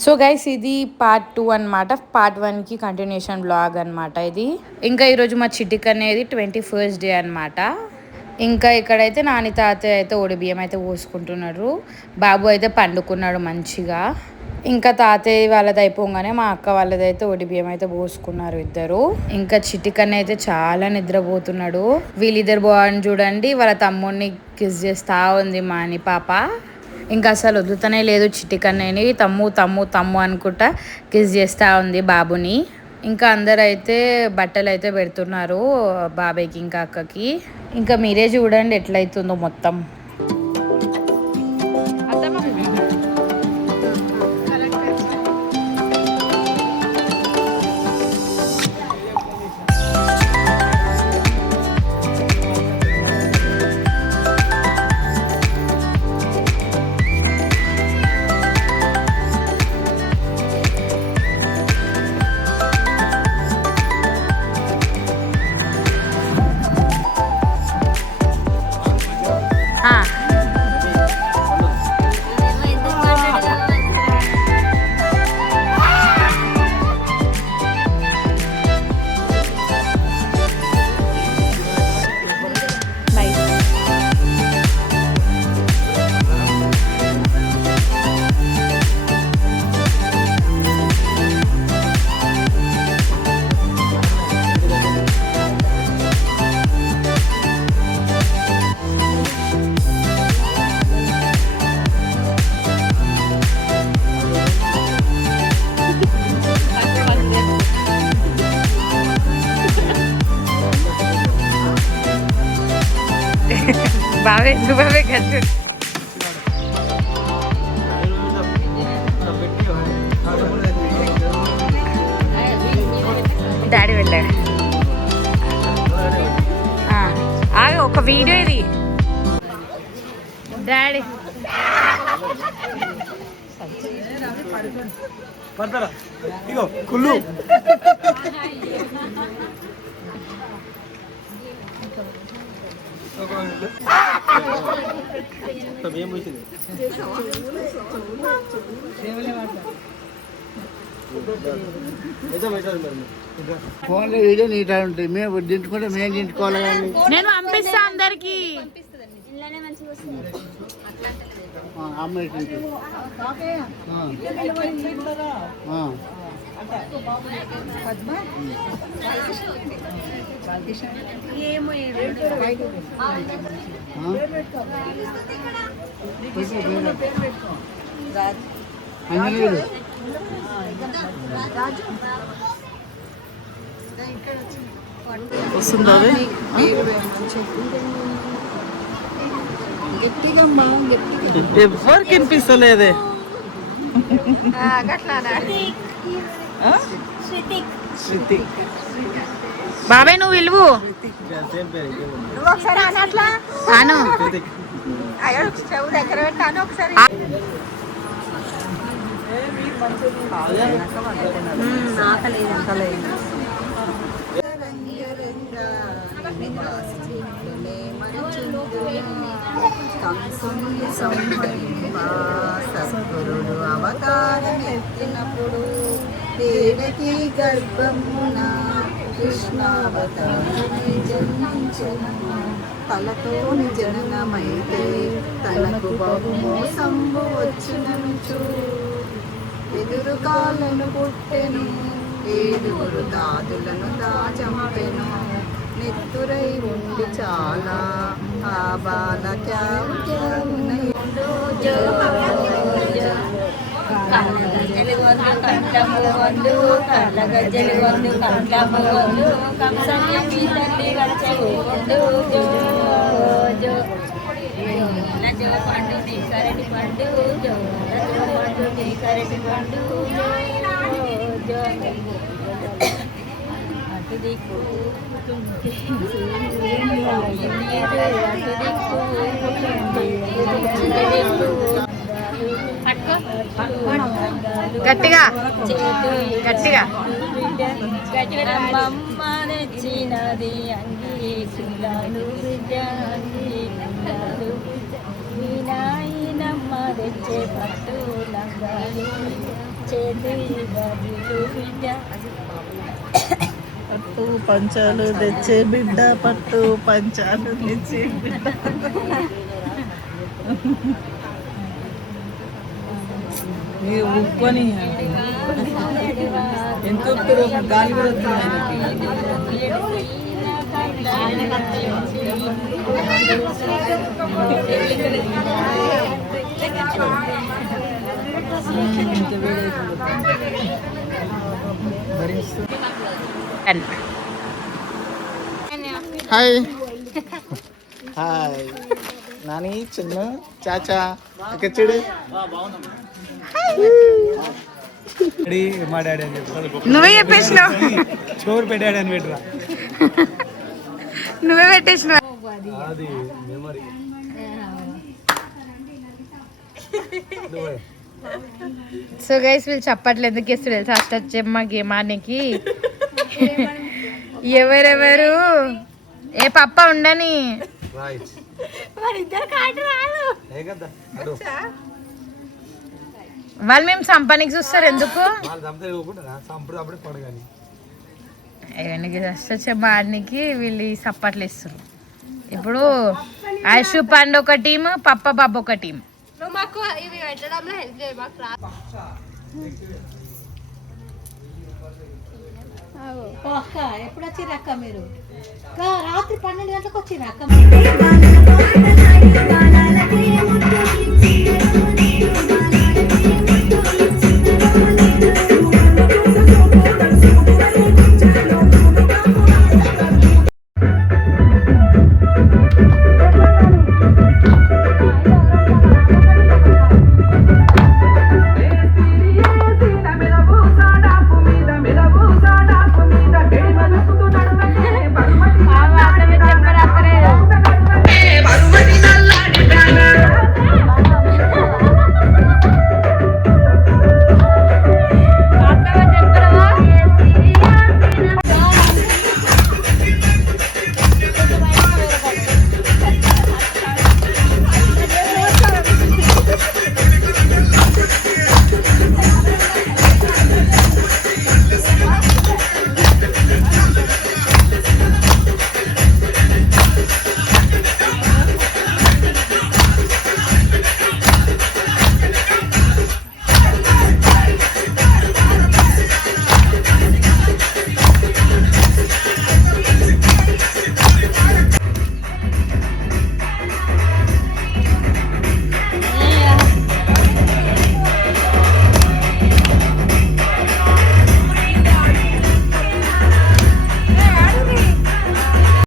So guys ఇది part 2 అనమాట. Part 1కి కంటిన్యూషన్ బ్లాగ్ అనమాట ఇది. ఇంకా ఈరోజు మా చిటిక్ అనేది 21st డే అనమాట. ఇంకా ఇక్కడైతే నాని తాతయ్య అయితే బియ్యం అయితే పోసుకుంటున్నారు. బాబు అయితే పండుకున్నాడు మంచిగా. ఇంకా తాతయ్య వాళ్ళది అయిపోగానే మా అక్క వాళ్ళది అయితే బియ్యం అయితే పోసుకున్నారు ఇద్దరు. ఇంకా చిటికన్ అయితే చాలా నిద్రపోతున్నాడు. వీళ్ళిద్దరు బాగుంది చూడండి. వాళ్ళ తమ్ముడిని కిస్ చేస్తా ఉంది మా అని పాప. ఇంకా అసలు వదులుతూనే లేదు చిటికన్నని. తమ్ము తమ్ము తమ్ము అనుకుంటా కిస్ చేస్తూ ఉంది బాబుని. ఇంకా అందరైతే బట్టలు అయితే పెడుతున్నారు బాబాయ్కి ఇంకా అక్కకి. ఇంకా మీరే చూడండి ఎట్లయితుందో మొత్తం. బావే నువ్వే కట్టు. డాడీ వెళ్ళాడు. ఆగే ఒక వీడియో ఇది డాడీ. ఫోన్లో వీడియో నీట్ ఉంటుంది. మేము దించుకుంటే మేము దించుకోవాలి. నేను పంపిస్తా అందరికి. అమ్మాయి వస్తుందా ఎవరికి వినిపిస్తలేదే. బాబాయ్ నువ్వు విలువు అను. సద్గురుడు అవతారం ఎత్తినప్పుడు దేవకి గర్భమున కృష్ణావతారమై జన్మించను. తలతోని జననమైతే తనకు బహుమోసంబు వచ్చిననుచు ఎదురు కాళ్ళను పుట్టెను. 7 దాదులను దాచంపెను. నెత్తురై ఉండి చాలా ఆ బాల క్యావు క్యావునై కళ్ళగజ్జలి వందు కంఠము వందు కళ్ళగజ్జలి వందు కంఠము వందు కంసన్య మీ తల్లి వచ్చే వందు జో జో జో పండు నీ కరటి పండు జో జో పండు నీ కరటి పండు జో అటు దిక్కు గట్టిగా గట్టిగా అమ్మమ్మ తెచ్చినది అంగి సుందాలు బిడ్డ అంగి సుందాలు బిడ్డ మీ నాయనమ్మ తెచ్చే పట్టు లంగాలు చేతి గాజులు బిడ్డ పట్టు పంచాలు తెచ్చే బిడ్డ పట్టు పంచాలు తెచ్చే బిడ్డ మీరు ఉప్పుని ఎంత ఉప్పురు గాలి కూడా హాయ్ హాయ్ నాని చిన్న చాచా ఇక్కడ చూడు మా డాడీ అని చెప్పి నువ్వే చెప్పేసినావు, చోరు పెట్టాడు అని పెట్టరా నువ్వే పెట్టేసినావు. అది మెమరీ సో గైస్ వీళ్ళు చప్పట్లు ఎందుకు ఇస్తారు తెలుసా? అష్టచెమ్మ గేమ్ ఆడడానికి ఎవరెవరు ఏ పప్ప ఉండని రైట్ ఏ కదా అడు వాళ్ళు మేము సంపానికి చూస్తారు ఎందుకు? వాళ్ళు చంపితే ఇవ్వకుండా చంపుడు అప్పుడే పడగాని అష్టచెమ్మ ఆడడానికి వీళ్ళు ఈ సప్పట్లు ఇస్తారు. ఇప్పుడు ఐషు పండు ఒక టీం, పప్ప బాబు ఒక టీం. అక్క ఎప్పుడు వచ్చిర్రు అక్క మీరు? రాత్రి 12 గంటలకు వచ్చిర్రు అక్క.